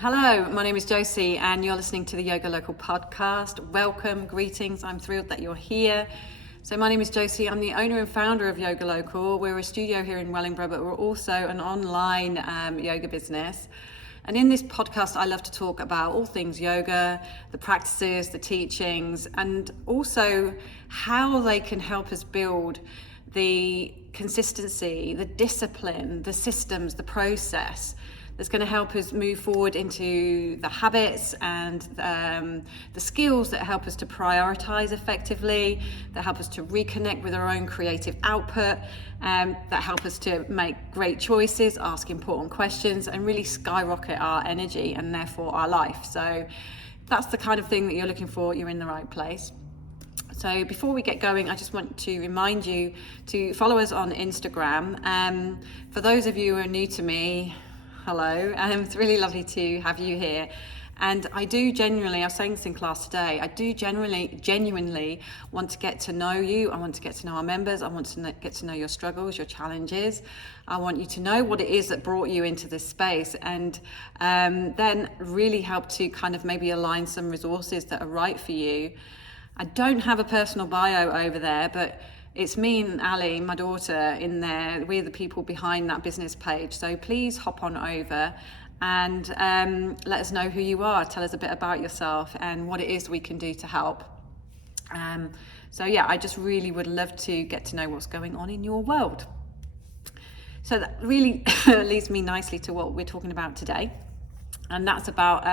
Hello, my name is Josie and you're listening to the Yoga Local podcast. Welcome, greetings, I'm thrilled that you're here. So my name is Josie, I'm the owner and founder of Yoga Local. We're a studio here in Wellingborough, but we're also an online yoga business. And in this podcast, I love to talk about all things yoga, the practices, the teachings, and also how they can help us build the consistency, the discipline, the systems, the process that's going to help us move forward into the habits and the skills that help us to prioritize effectively, that help us to reconnect with our own creative output, that help us to make great choices, ask important questions, and really skyrocket our energy and therefore our life. So that's the kind of thing that you're looking for, you're in the right place. So before we get going, I just want to remind you to follow us on Instagram. For those of you who are new to me, hello, it's really lovely to have you here. And I was saying this in class today, I do genuinely want to get to know you. I want to get to know our members. I want to get to know your struggles, your challenges. I want you to know what it is that brought you into this space, and then really help to kind of maybe align some resources that are right for you. I don't have a personal bio over there, but it's me and Ali, my daughter, in there. We're the people behind that business page. So please hop on over and let us know who you are. Tell us a bit about yourself and what it is we can do to help. I just really would love to get to know what's going on in your world. So that really leads me nicely to what we're talking about today. And that's about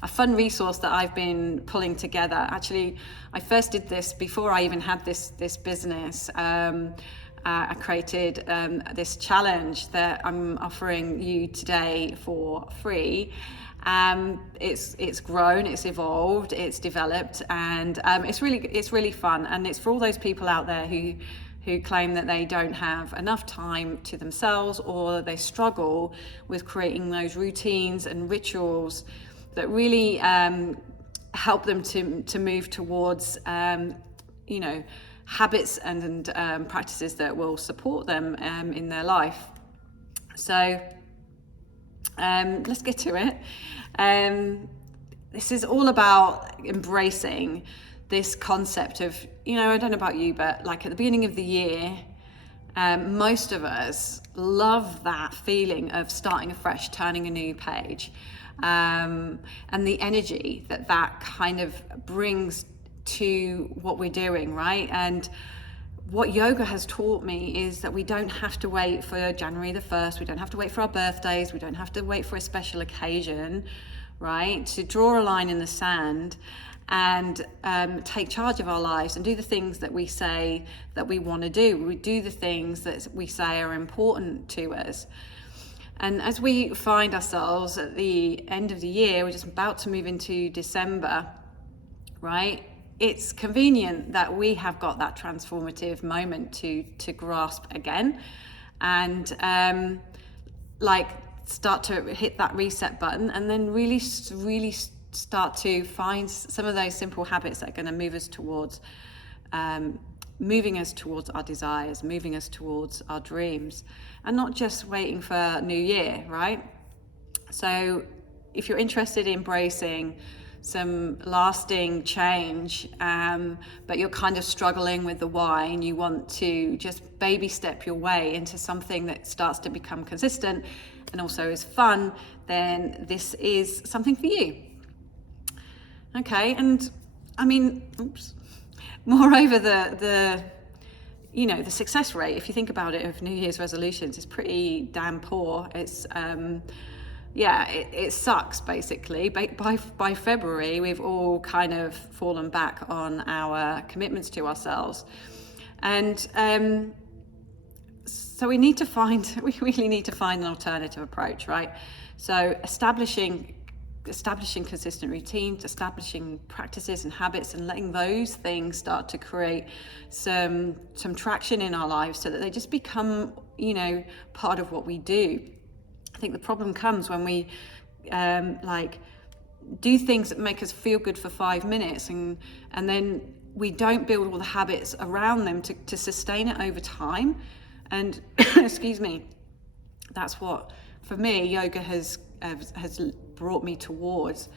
a fun resource that I've been pulling together. Actually, I first did this before I even had this business. I created this challenge that I'm offering you today for free. It's grown, it's evolved, it's developed, and it's really fun. And it's for all those people out there who claim that they don't have enough time to themselves, or they struggle with creating those routines and rituals that really help them to move towards habits and practices that will support them in their life. So let's get to it. This is all about embracing this concept of, I don't know about you, but like at the beginning of the year, most of us love that feeling of starting afresh, turning a new page, and the energy that kind of brings to what we're doing, right? And what yoga has taught me is that we don't have to wait for January the 1st, we don't have to wait for our birthdays, we don't have to wait for a special occasion, right, to draw a line in the sand and take charge of our lives and do the things that we say that we want to do. We do the things that we say are important to us. And as we find ourselves at the end of the year, we're just about to move into December, right? It's convenient that we have got that transformative moment to grasp again and start to hit that reset button, and then really start to find some of those simple habits that are going to move us towards moving us towards our desires, moving us towards our dreams, and not just waiting for New Year, right? So if you're interested in embracing some lasting change, but you're kind of struggling with the why, and you want to just baby step your way into something that starts to become consistent and also is fun, then this is something for you. Okay, and I mean, moreover, the success rate, if you think about it, of New Year's resolutions is pretty damn poor. It's it sucks basically. By February, we've all kind of fallen back on our commitments to ourselves, and so we really need to find an alternative approach, right? So establishing consistent routines, establishing practices and habits, and letting those things start to create some traction in our lives so that they just become, part of what we do. I think the problem comes when we do things that make us feel good for 5 minutes, and then we don't build all the habits around them to sustain it over time. And excuse me, that's what, for me, yoga has brought me towards.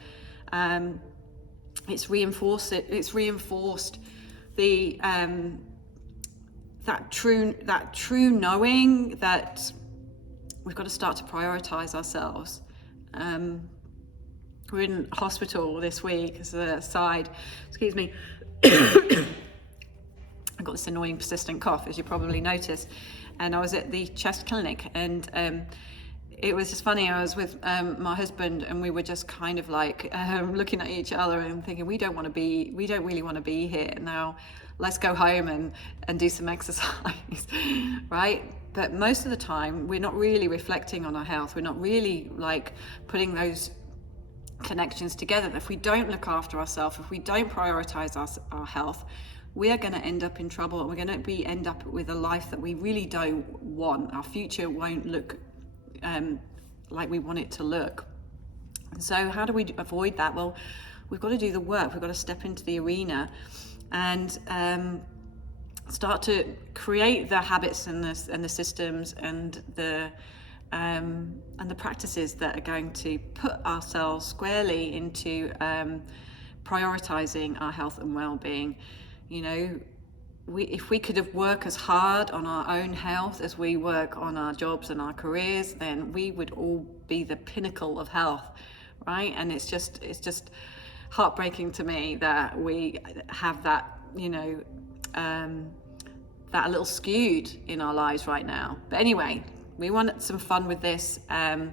It's reinforced the that true knowing that we've got to start to prioritize ourselves. We're in hospital this week, as a side, excuse me. I've got this annoying persistent cough, as you probably noticed, and I was at the chest clinic, and it was just funny. I was with my husband, and we were just kind of like looking at each other and thinking, we don't really want to be here now. Let's go home and do some exercise, right? But most of the time, we're not really reflecting on our health. We're not really like putting those connections together. If we don't look after ourselves, if we don't prioritize our health, we are going to end up in trouble, and we're going to end up with a life that we really don't want. Our future won't look like we want it to look. So how do we avoid that? Well, we've got to do the work. We've got to step into the arena and start to create the habits and the systems and the practices that are going to put ourselves squarely into prioritizing our health and well-being. You know, if we could have worked as hard on our own health as we work on our jobs and our careers, then we would all be the pinnacle of health, right? And it's just heartbreaking to me that we have that, that a little skewed in our lives right now. But anyway, we want some fun with this, and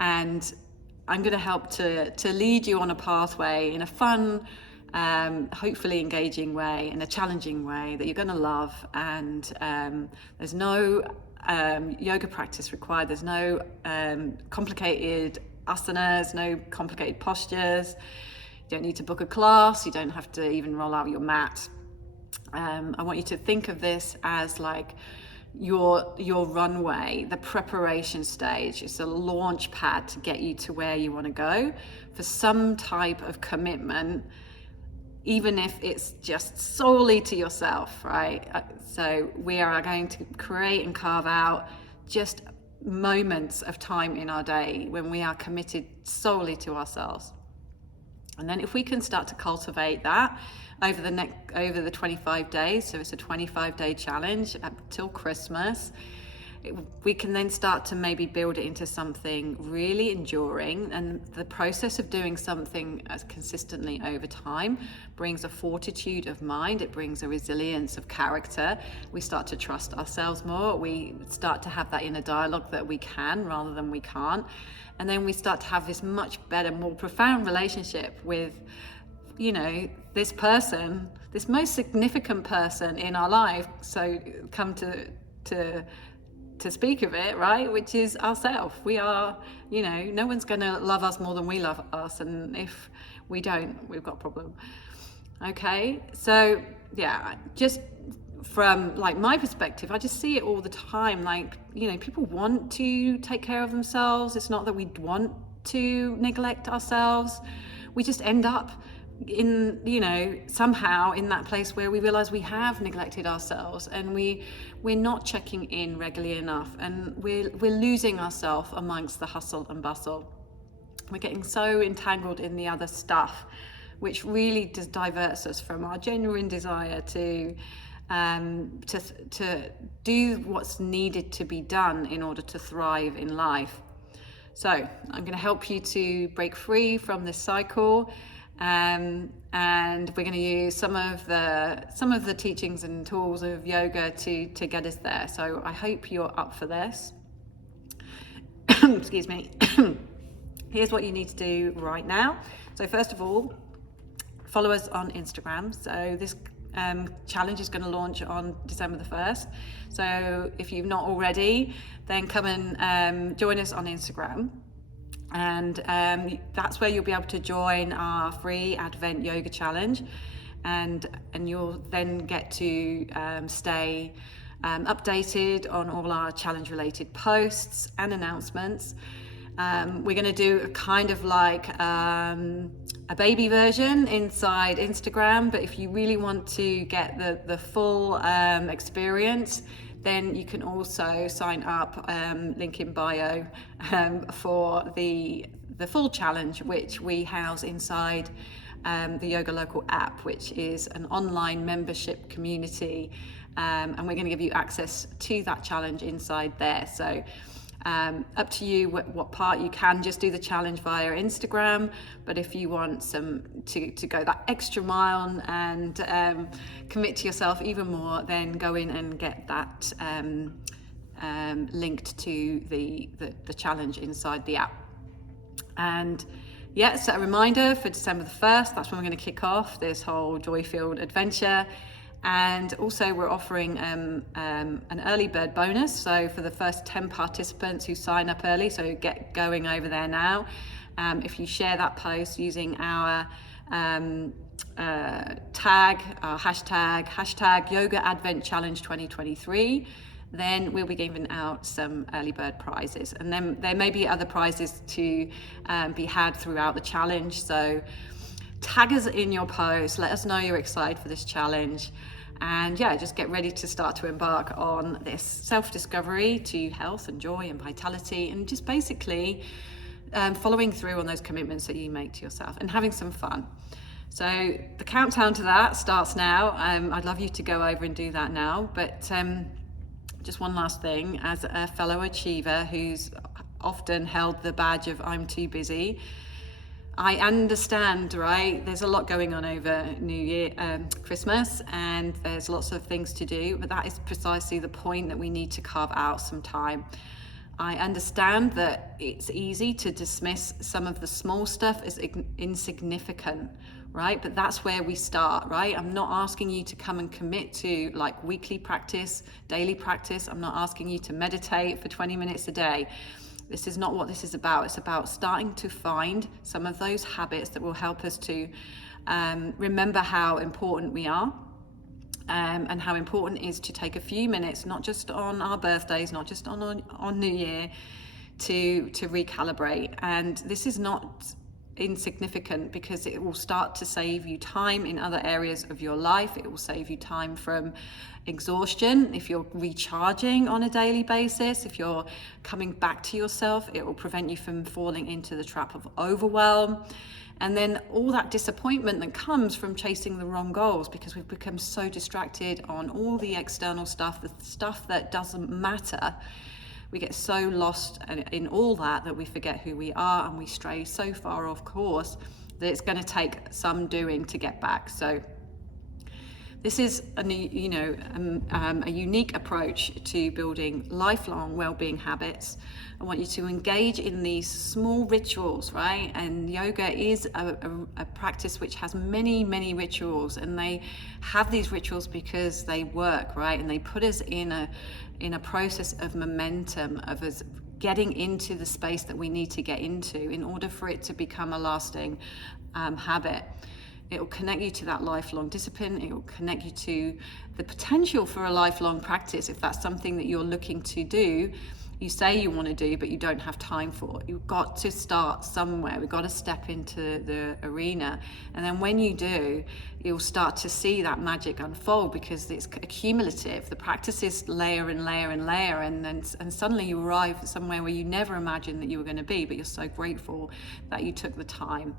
I'm going to help to lead you on a pathway in a fun, hopefully engaging way, in a challenging way that you're going to love. And there's no yoga practice required. There's no complicated asanas, no complicated postures. You don't need to book a class. You don't have to even roll out your mat. I want you to think of this as like your runway, the preparation stage. It's a launch pad to get you to where you want to go for some type of commitment, even if it's just solely to yourself, right? So we are going to create and carve out just moments of time in our day when we are committed solely to ourselves. And then if we can start to cultivate that over the 25 days, so it's a 25-day challenge up till Christmas, we can then start to maybe build it into something really enduring. And the process of doing something as consistently over time brings a fortitude of mind. It brings a resilience of character. We start to trust ourselves more. We start to have that inner dialogue that we can rather than we can't. And then we start to have this much better, more profound relationship with, this person, this most significant person in our life. So come to speak of it, right? Which is ourselves. We are, no one's going to love us more than we love us. And if we don't, we've got a problem. Okay. So yeah, just from like my perspective, I just see it all the time. Like, people want to take care of themselves. It's not that we want to neglect ourselves. We just end up in, somehow in that place where we realize we have neglected ourselves, and we're not checking in regularly enough, and we're losing ourselves amongst the hustle and bustle. We're getting so entangled in the other stuff, which really just diverts us from our genuine desire to do what's needed to be done in order to thrive in life. So I'm going to help you to break free from this cycle, and we're going to use some of the teachings and tools of yoga to get us there. So I hope you're up for this. Excuse me. Here's what you need to do right now. So first of all, follow us on Instagram. So this challenge is going to launch on December the 1st. So if you've not already, then come and join us on Instagram. And that's where you'll be able to join our free Advent Yoga Challenge. And you'll then get to stay updated on all our challenge-related posts and announcements. We're going to do a kind of like a baby version inside Instagram, but if you really want to get the full experience, then you can also sign up, link in bio, for the the full challenge, which we house inside the Yoga Local app, which is an online membership community, and we're going to give you access to that challenge inside there. So up to you what part. You can just do the challenge via Instagram, but if you want to go that extra mile and commit to yourself even more, then go in and get that linked to the challenge inside the app. And yeah, so a reminder for December the 1st, that's when we're going to kick off this whole joy-filled adventure. And also we're offering an early bird bonus. So for the first 10 participants who sign up early, so get going over there now. If you share that post using our hashtag Yoga Advent Challenge 2023, then we'll be giving out some early bird prizes. And then there may be other prizes to be had throughout the challenge. So tag us in your post, let us know you're excited for this challenge, and yeah, just get ready to start to embark on this self-discovery to health and joy and vitality, and just basically following through on those commitments that you make to yourself and having some fun. So the countdown to that starts now. I'd love you to go over and do that now, but just one last thing, as a fellow achiever who's often held the badge of I'm too busy, I understand, right? There's a lot going on over New Year, Christmas, and there's lots of things to do, but that is precisely the point, that we need to carve out some time. I understand that it's easy to dismiss some of the small stuff as insignificant, right? But that's where we start, right? I'm not asking you to come and commit to like weekly practice, daily practice. I'm not asking you to meditate for 20 minutes a day. This is not what this is about. It's about starting to find some of those habits that will help us to remember how important we are, and how important it is to take a few minutes, not just on our birthdays, not just on New Year, to recalibrate. And this is not insignificant, because it will start to save you time in other areas of your life. It will save you time from exhaustion. If you're recharging on a daily basis, if you're coming back to yourself, it will prevent you from falling into the trap of overwhelm. And then all that disappointment that comes from chasing the wrong goals, because we've become so distracted on all the external stuff, the stuff that doesn't matter. We get so lost in all that we forget who we are, and we stray so far off course that it's going to take some doing to get back. So this is a unique approach to building lifelong well-being habits. I want you to engage in these small rituals, right? And yoga is a practice which has many, many rituals, and they have these rituals because they work, right? And they put us in a process of momentum, of us getting into the space that we need to get into in order for it to become a lasting habit. It will connect you to that lifelong discipline. It will connect you to the potential for a lifelong practice, if that's something that you're looking to do, you say you want to do, but you don't have time for. You've got to start somewhere. We've got to step into the arena. And then when you do, you'll start to see that magic unfold, because it's cumulative. The practices layer and layer and layer, and suddenly you arrive somewhere where you never imagined that you were going to be, but you're so grateful that you took the time.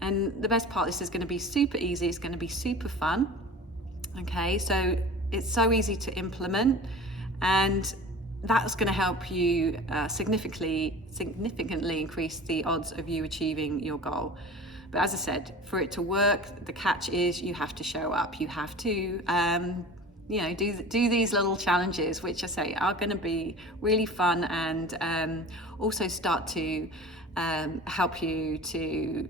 And the best part, this is going to be super easy. It's going to be super fun. Okay, so it's so easy to implement, and that's going to help you significantly increase the odds of you achieving your goal. But as I said, for it to work, the catch is you have to show up. You have to do these little challenges, which I say are going to be really fun, and also start to help you to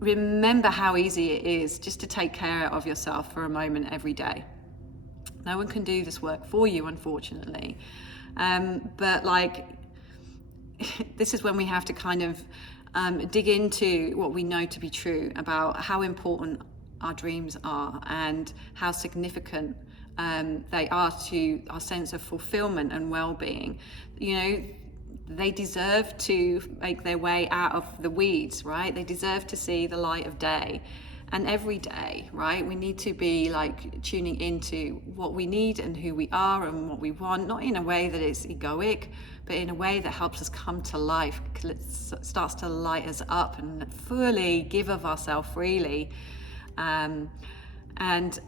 remember how easy it is just to take care of yourself for a moment every day. No one can do this work for you, unfortunately. But this is when we have to kind of dig into what we know to be true about how important our dreams are, and how significant they are to our sense of fulfillment and well-being. They deserve to make their way out of the weeds, right? They deserve to see the light of day. And every day, right, we need to be like tuning into what we need and who we are and what we want, not in a way that is egoic, but in a way that helps us come to life, starts to light us up and fully give of ourselves freely. And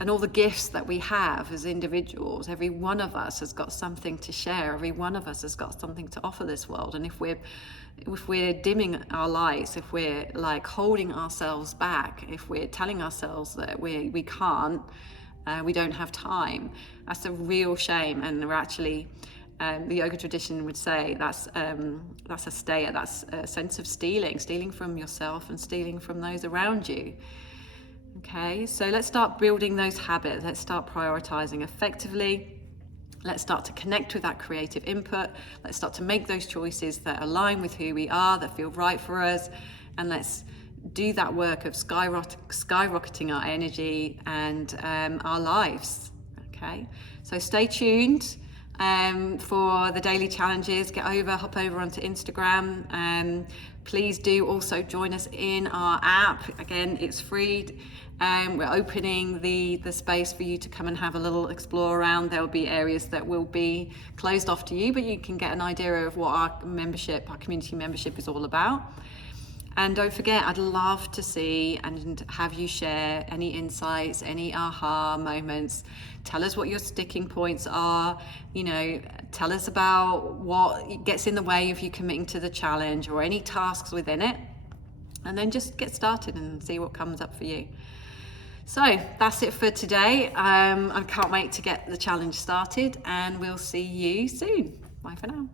all the gifts that we have as individuals, every one of us has got something to share. Every one of us has got something to offer this world. And if we're dimming our lights, if we're like holding ourselves back, if we're telling ourselves that we can't, we don't have time, that's a real shame. And we're actually, the yoga tradition would say that's a sense of stealing from yourself and stealing from those around you. Okay, so let's start building those habits. Let's start prioritizing effectively. Let's start to connect with that creative input. Let's start to make those choices that align with who we are, that feel right for us. And let's do that work of skyrocketing our energy and our lives. Okay, so stay tuned for the daily challenges. Hop over onto Instagram. Please do also join us in our app. Again, it's free. We're opening the space for you to come and have a little explore around. There will be areas that will be closed off to you, but you can get an idea of what our community membership is all about. And don't forget, I'd love to see and have you share any insights, any aha moments. Tell us what your sticking points are. Tell us about what gets in the way of you committing to the challenge or any tasks within it. And then just get started and see what comes up for you. So that's it for today. I can't wait to get the challenge started, and we'll see you soon. Bye for now.